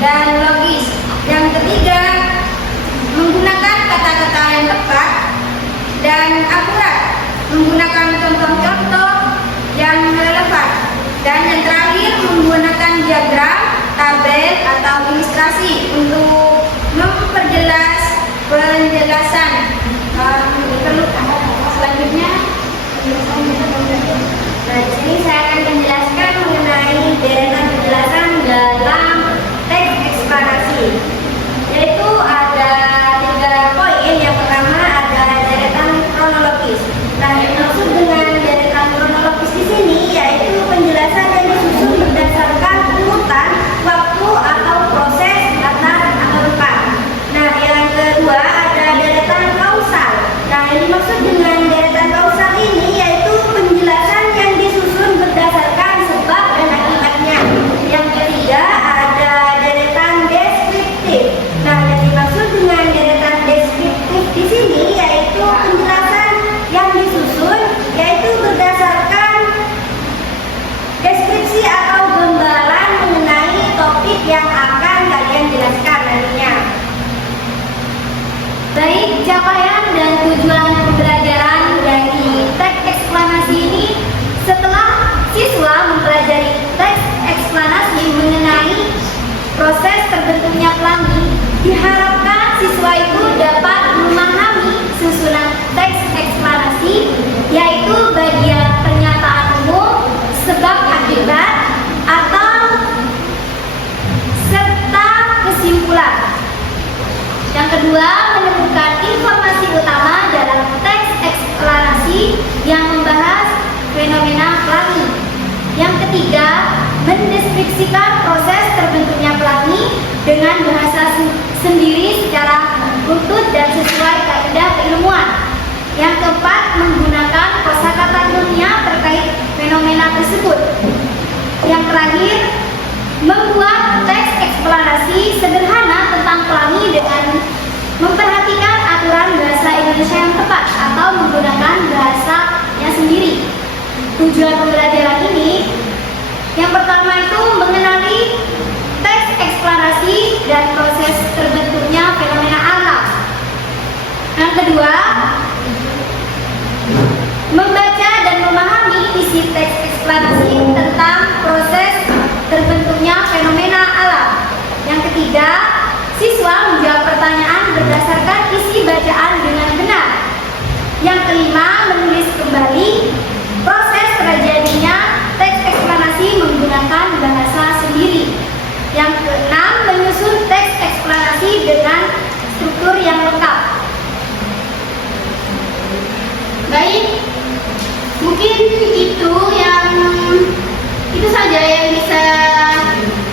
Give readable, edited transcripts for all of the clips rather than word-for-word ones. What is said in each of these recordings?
dan logis. Yang ketiga, menggunakan kata-kata yang tepat dan akurat, menggunakan contoh-contoh yang relevan. Dan yang terakhir, menggunakan diagram, tabel, atau ilustrasi untuk memperjelas penjelasan. Selanjutnya, Nah, di sini saya akan menjelaskan mengenai deretan penjelasan dalam teks eksplanasi, yaitu ada 3 poin. Yang pertama ada deretan kronologis. Nah, yang dimaksud dengan deretan kronologis di sini yaitu penjelasan yang disusun berdasarkan urutan waktu atau proses latar atau depan. Nah, yang kedua ada deretan kausal. Nah, yang dimaksud dengan deretan kausal ini yaitu penjelasan yang disusun berdasarkan sebab dan akibatnya. Yang ketiga ada deretan deskriptif. Nah, yang dimaksud dengan deretan deskriptif di sini yaitu penjelasan yang disusun yaitu berdasarkan deskripsi atau gambaran mengenai topik yang akan kalian jelaskan nantinya. baik capaian dan tujuan pembelajaran dari teks eksplanasi ini. Setelah siswa mempelajari teks eksplanasi mengenai proses terbentuknya pelangi, diharapkan siswa itu dapat memahami susunan teks eksplanasi, yaitu bagian pernyataan umum, sebab akibat, atau serta kesimpulan. Yang kedua, menemukan informasi utama dalam teks eksplanasi yang membahas fenomena pelangi. Yang ketiga, mendeskripsikan proses terbentuknya pelangi dengan bahasa sendiri secara utuh dan sesuai kaidah keilmuan. Yang keempat, menggunakan kosakata ilmiah terkait fenomena tersebut. Yang terakhir, membuat teks eksplanasi sederhana tentang pelangi dengan memperhatikan aturan bahasa Indonesia yang tepat atau menggunakan bahasanya sendiri. Tujuan pembelajaran ini, yang pertama itu mengenali teks eksplanasi dan proses terbentuknya fenomena alam. Yang kedua, membaca dan memahami isi teks eksplanasi tentang proses terbentuknya fenomena alam. Yang ketiga, siswa menjawab pertanyaan berdasarkan isi bacaan dengan benar. Yang kelima, menulis kembali proses terjadinya teks eksplanasi menggunakan bahasa sendiri. Yang keenam, menyusun teks eksplanasi dengan struktur yang lengkap. Baik, mungkin itu saja yang bisa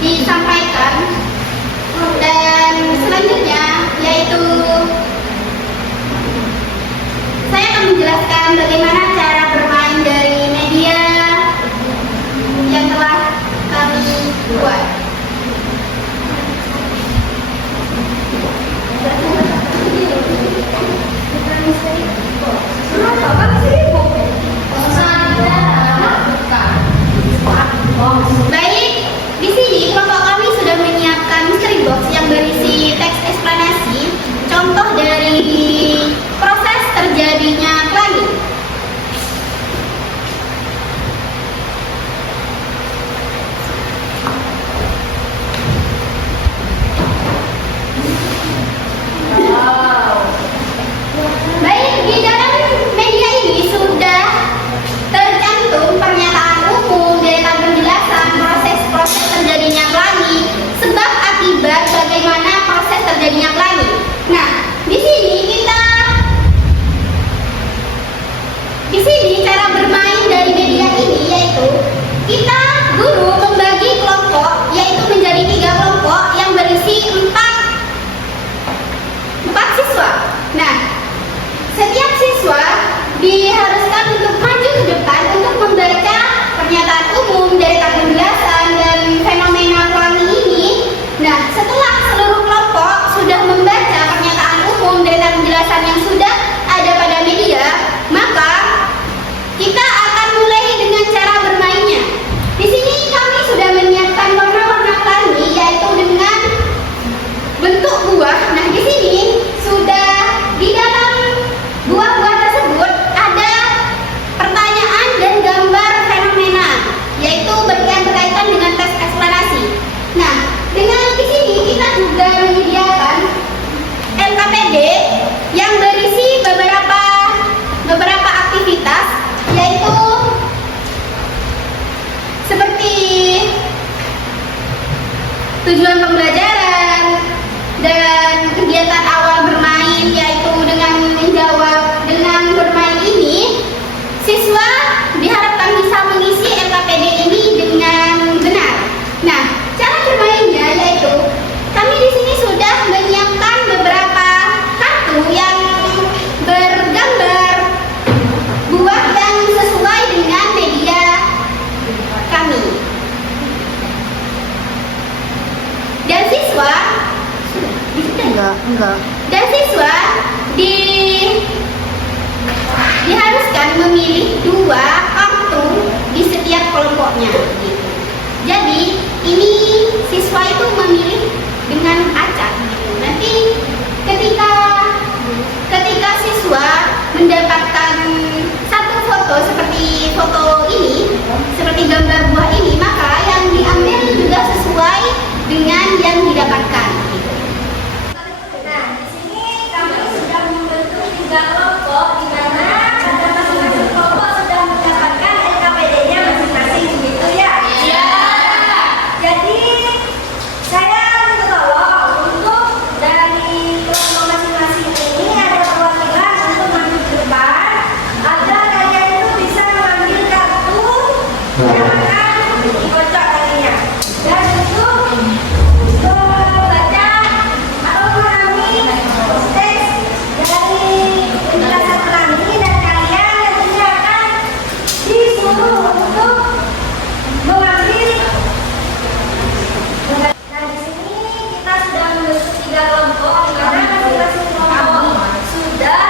disampaikan. Dan selanjutnya yaitu saya akan menjelaskan bagaimana cara bermain tujuan pembelajaran dan kegiatan awal bermain, yaitu dengan bermain ini siswa diharapkan bisa mengisi LKPD ini dengan benar. Nah, cara bermainnya yaitu kami di sini sudah menyiapkan beberapa kartu yang bergambar buah yang sesuai dengan media kami. Dan siswa diharuskan memilih 2 kartu di setiap kelompoknya. Gitu. Jadi ini siswa itu memilih dengan acak. Nanti ketika siswa mendapatkan satu foto seperti foto ini, seperti gambar buah ini, maka yang diambil juga sesuai dengan yang didapatkan. Nah, di sini kami sudah membentuk 3 kelompok di mana pada masing-masing kelompok sudah mendapatkan LKPD-nya masing-masing, gitu ya? Iya. Jadi saya minta tolong untuk dari kelompok masing-masing ini ada perwakilan untuk maju ke depan agar kalian itu bisa mengambil kartu yang akan dikocok tadinya. Dan itu baca atau memahami teks dari penjelasan pelangi dan kalian nantinya akan disuruh untuk mengambil. Nah, di sini kita sudah membentuk 3 kelompok di mana masing-masing kelompok sudah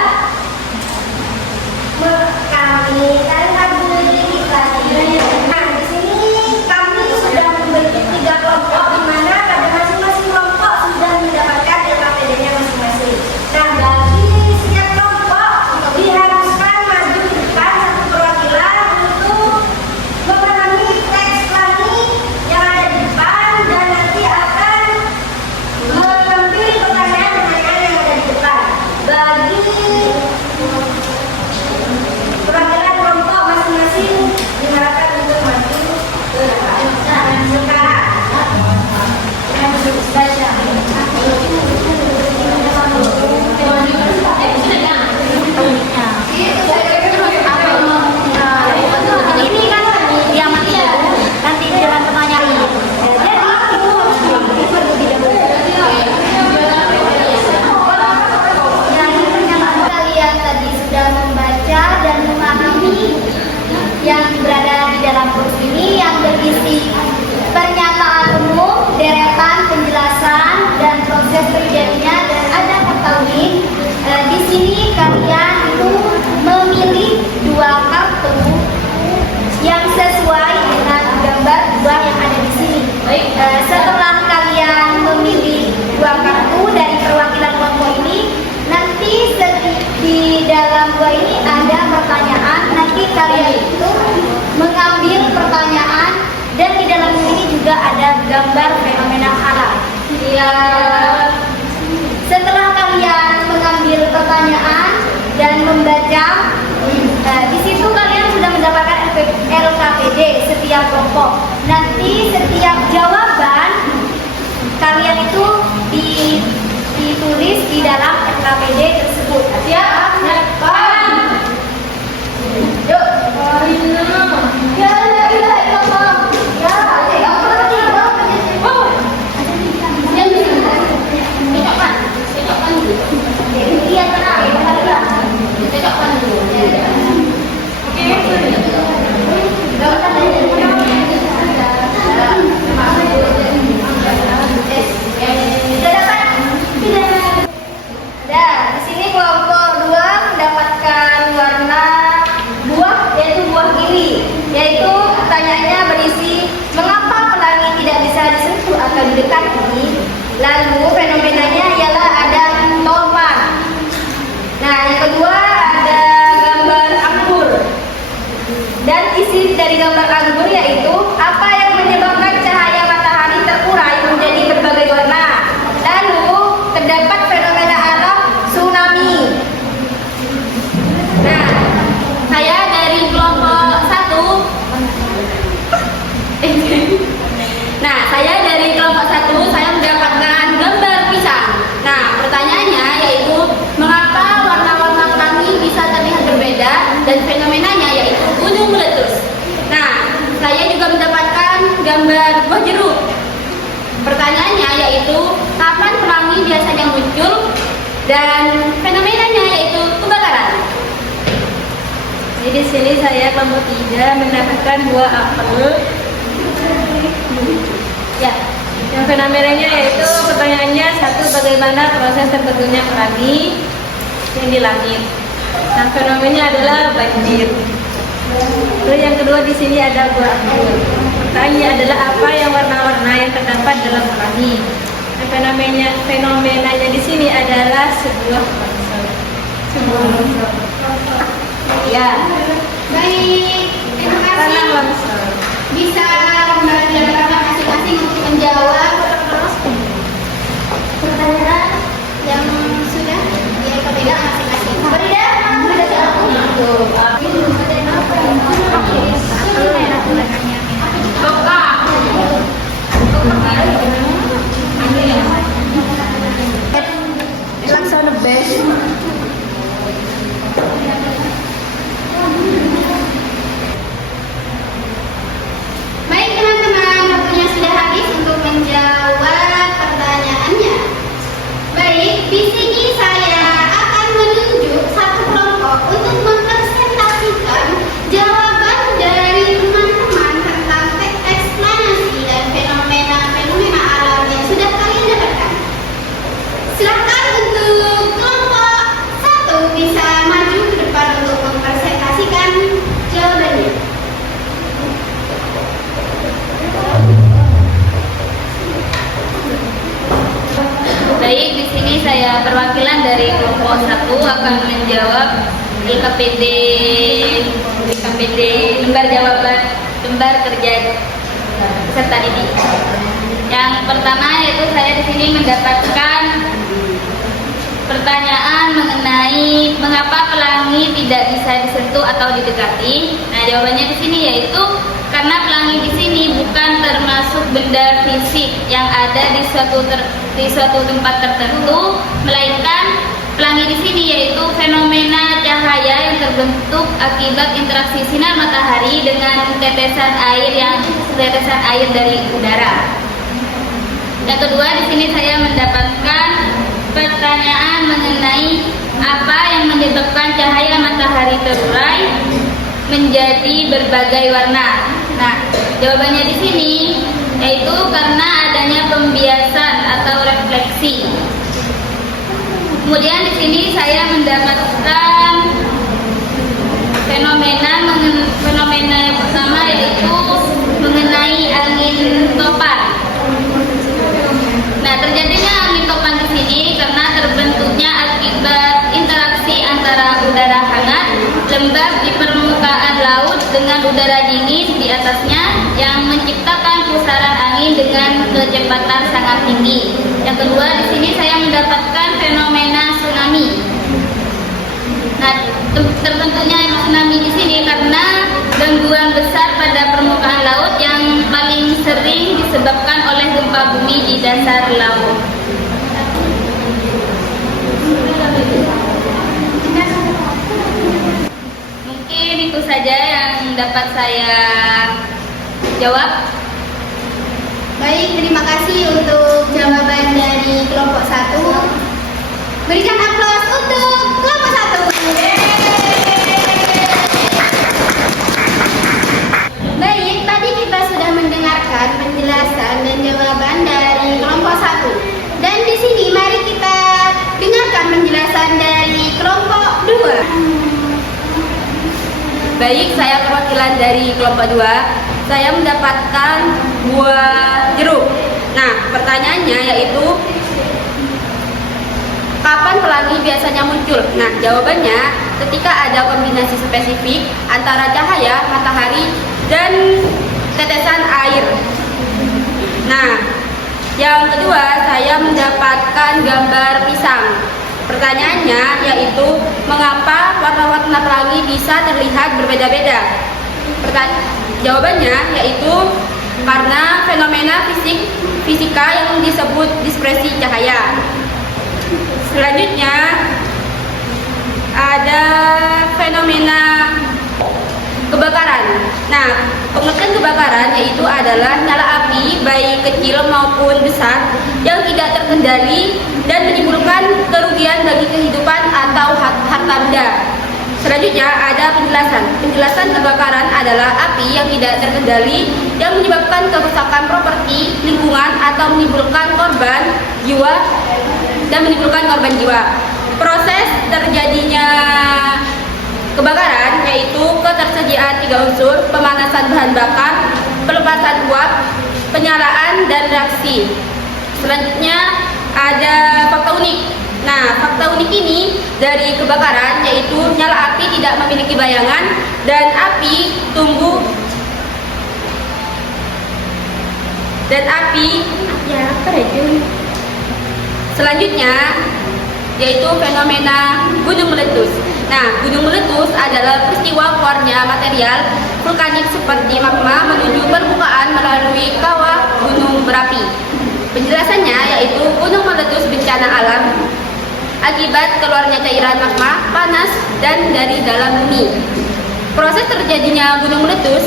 kalian memiliki tadi. Nah, di sini kami sudah membentuk 3 kelompok di mana pada masing-masing kelompok sudah mendapatkan LKPD-nya masing-masing. Nah, bagi setiap kelompok diharuskan maju ke depan satu perwakilan untuk memahami teks pelangi yang ada di depan dan nanti akan mengambil pertanyaan-pertanyaan yang ada di depan. Bagi perwakilan kelompok masing-masing diharapkan untuk maju ke depan. Nah, sekarang Ini kan dia mati nanti jalan pertanyaan. Kalian tadi sudah membaca dan memahami yang berada di dalam buku ini yang berisi pernyataan umum, deretan penjelasan dan proses terjadinya dan ada ketahui. Di sini kalian itu memilih 2 kartu yang sesuai dengan gambar buah yang ada di sini. Setelah kalian memilih 2 kartu dari perwakilan kelompok ini, nanti di dalam buah ini ada pertanyaan. Nanti kalian itu mengambil pertanyaan dan di dalam ini juga ada gambar fenomena alam. Setelah kalian mengambil pertanyaan dan membaca, di situ kalian sudah mendapatkan LKPD setiap kelompok. Nanti setiap jawaban kalian itu ditulis di dalam LKPD tersebut. Siap? Paham? Yuk. Ya la ilaha illallah. Ya, di sini kelompok 2 mendapatkan warna buah, yaitu buah kiwi. Yaitu pertanyaannya berisi mengapa pelangi tidak bisa disentuh atau didekati. Lalu fenomenanya ialah ada topan. Nah, yang kedua ada gambar anggur. Dan isi dari gambar anggur yaitu apa yang menyebabkan cahaya matahari terurai menjadi berbagai warna. Lalu terdapat fenomena alam tsunami. Nah, saya dari kelompok 1. Nah, saya dari kelompok 1 gambar buah jeruk. Pertanyaannya yaitu kapan pelangi biasanya muncul dan fenomenanya yaitu kebakaran. Jadi di sini saya kelompok 3 mendapatkan buah apel. Ya, Yang fenomenanya yaitu pertanyaannya satu, bagaimana proses terbentuknya pelangi yang di langit. Nah, fenomenanya adalah banjir. Terus yang kedua di sini ada buah anggur. Pertanyaannya adalah apa yang warna-warna yang terdapat dalam pelangi. Nah, fenomenanya di sini adalah sebuah longsor. ya. Baik, terima Tanah kasih. longsor. Bisa kembali dilakukan masing-masing untuk menjawab pertanyaan yang sudah dipegang masing-masing. Farida, sudah jawab. Langsung the best. Baik teman-teman, waktunya sudah habis untuk menjawab pertanyaannya. Baik, di sini saya akan menunjuk satu kelompok untuk mempresentasikan jawaban dari teman-teman tentang teks eksplanasi dan fenomena-fenomena alam yang sudah kalian dapatkan. Silakan untuk kelompok 1 bisa maju ke depan untuk mempresentasikan jawabannya. Baik, di sini saya perwakilan dari kelompok 1 akan menjawab LKPD lembar jawaban lembar kerja peserta didik. Yang pertama yaitu saya di sini mendapatkan pertanyaan mengenai mengapa pelangi tidak bisa disentuh atau didekati. Nah, jawabannya di sini yaitu karena pelangi di sini bukan termasuk benda fisik yang ada di suatu tempat tertentu, melainkan pelangi di sini yaitu fenomena cahaya yang terbentuk akibat interaksi sinar matahari dengan tetesan air dari udara. Yang kedua, di sini saya mendapatkan pertanyaan mengenai apa yang menyebabkan cahaya matahari terurai menjadi berbagai warna. Nah, jawabannya di sini yaitu karena adanya pembiasan atau refleksi. Kemudian di sini saya mendapatkan fenomena yang pertama yaitu mengenai angin topan. Nah, terjadinya angin topan di sini karena terbentuknya akibat interaksi antara udara hangat lembab di permukaan laut dengan udara dingin di atasnya yang menciptakan pusaran angin dengan kecepatan sangat tinggi. Yang kedua, di sini saya mendapatkan fenomena tsunami. Nah, terbentuknya tsunami di sini karena gangguan besar pada permukaan laut yang paling sering disebabkan oleh gempa bumi di dasar laut. Mungkin itu saja yang dapat saya jawab. Baik, terima kasih untuk jawaban dari kelompok 1. Berikan aplaus untuk kelompok 1. Baik, tadi kita sudah mendengarkan penjelasan dan jawaban dari kelompok 1. Dan di sini mari kita dengarkan penjelasan dari kelompok 2. Baik, saya perwakilan dari kelompok 2. Saya mendapatkan buah jeruk. Nah, pertanyaannya yaitu kapan pelangi biasanya muncul? Nah, jawabannya ketika ada kombinasi spesifik antara cahaya matahari dan tetesan air. Nah, yang kedua saya mendapatkan gambar pisang. Pertanyaannya yaitu mengapa warna-warna pelangi bisa terlihat berbeda-beda? Jawabannya yaitu karena fenomena fisika yang disebut dispersi cahaya. Selanjutnya ada fenomena kebakaran. Nah, pengertian kebakaran yaitu adalah nyala api baik kecil maupun besar yang tidak terkendali dan menimbulkan kerugian bagi kehidupan atau harta benda. Selanjutnya ada penjelasan. Penjelasan kebakaran adalah api yang tidak terkendali yang menyebabkan kerusakan properti, lingkungan atau menimbulkan korban jiwa Proses terjadinya kebakaran yaitu ketersediaan 3 unsur: pemanasan bahan bakar, pelepasan uap, penyalaan dan reaksi. Selanjutnya ada fakta unik. Nah, fakta unik ini dari kebakaran yaitu nyala api tidak memiliki bayangan dan api tumbuh Selanjutnya yaitu fenomena gunung meletus. Nah, gunung meletus adalah peristiwa keluarnya material vulkanik seperti magma menuju permukaan melalui kawah gunung berapi. Penjelasannya yaitu gunung meletus bencana alam akibat keluarnya cairan magma panas dan dari dalam bumi. Proses terjadinya gunung meletus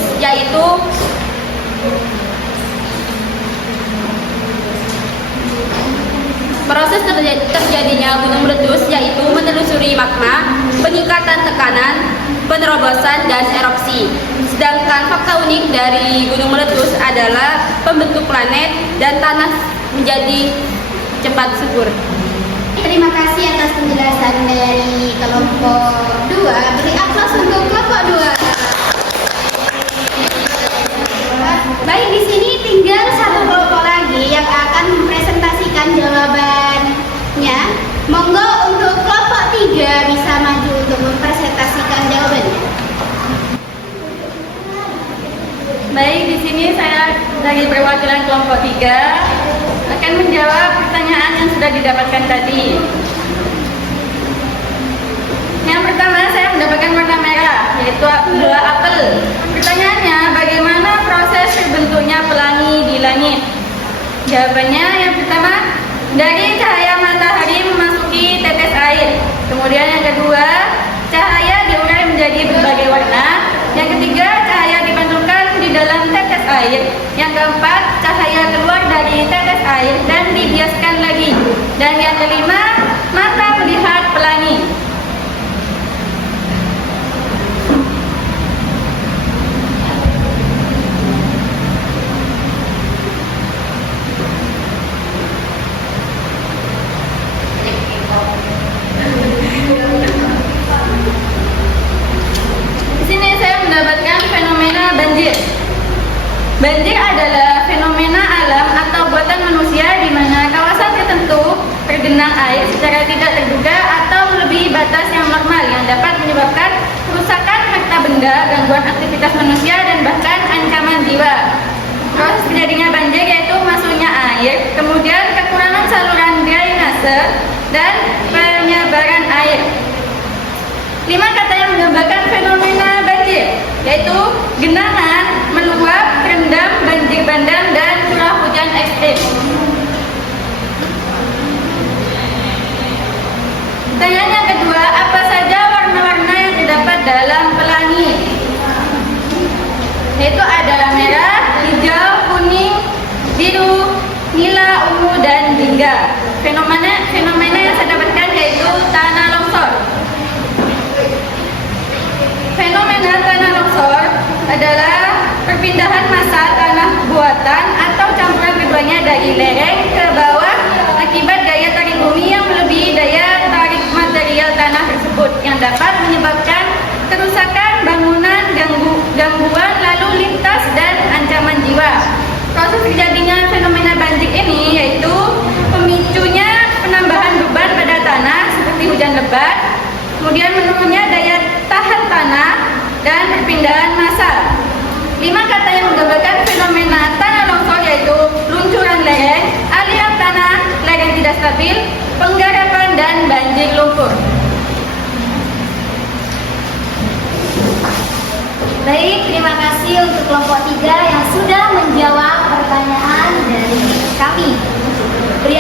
yaitu menelusuri magma, peningkatan tekanan, penerobosan, dan erupsi. Sedangkan fakta unik dari gunung meletus adalah pembentuk planet dan tanah menjadi cepat subur. Terima kasih atas penjelasan dari kelompok 2. Beri aplaus untuk kelompok 2. Baik, di sini tinggal satu kelompok lagi yang akan mempresentasikan jawabannya. Monggo untuk kelompok 3 bisa maju untuk mempresentasikan jawabannya. Baik, di sini saya dari perwakilan kelompok 3 akan menjawab pertanyaan yang sudah didapatkan tadi. Yang pertama, saya mendapatkan warna merah, yaitu bola apel. Pertanyaannya, bagaimana proses terbentuknya pelangi di langit? Jawabannya yang pertama, dari cahaya matahari memasuki tetes air. Kemudian yang kedua, cahaya diurai menjadi berbagai warna. Yang ketiga, cahaya dipantulkan di dalam tetes air. Yang keempat, cahaya keluar dari tetes air dan dibiaskan lagi. Dan yang kelima, mata melihat pelangi. Banjir adalah fenomena alam atau buatan manusia di mana kawasan tertentu tergenang air secara tidak terduga atau melebihi batas yang normal yang dapat menyebabkan kerusakan harta benda, gangguan aktivitas manusia, dan bahkan ancaman jiwa. Proses terjadinya banjir yaitu masuknya air, kemudian kekurangan saluran drainase, dan penyebaran air. 5 kata yang menggambarkan fenomena banjir yaitu genangan, meluap, rendam, banjir bandang, dan curah hujan ekstrim. Pertanyaan yang kedua, apa saja warna-warna yang terdapat dalam pelangi? Yaitu ada merah, hijau, kuning, biru, nila, ungu, dan jingga. Fenomena yang saya dapatkan yaitu tanah longsor. Fenomena tanah longsor adalah perpindahan massa tanah buatan atau campuran keduanya dari lereng ke bawah akibat daya tarik bumi yang melebihi daya tarik material tanah tersebut yang dapat menyebabkan kerusakan bangunan, gangguan lalu lintas, dan ancaman jiwa. Proses terjadinya fenomena banjir ini yaitu pemicunya penambahan beban pada tanah seperti hujan lebat, kemudian menurunnya daya tahan tanah, dan perpindahan massa. 5 kata yang menggambarkan fenomena tanah longsor yaitu luncuran lereng, aliran tanah, lereng tidak stabil, penggarapan, dan banjir lumpur. Baik, terima kasih untuk kelompok 3 yang sudah menjawab pertanyaan dari kami. Beri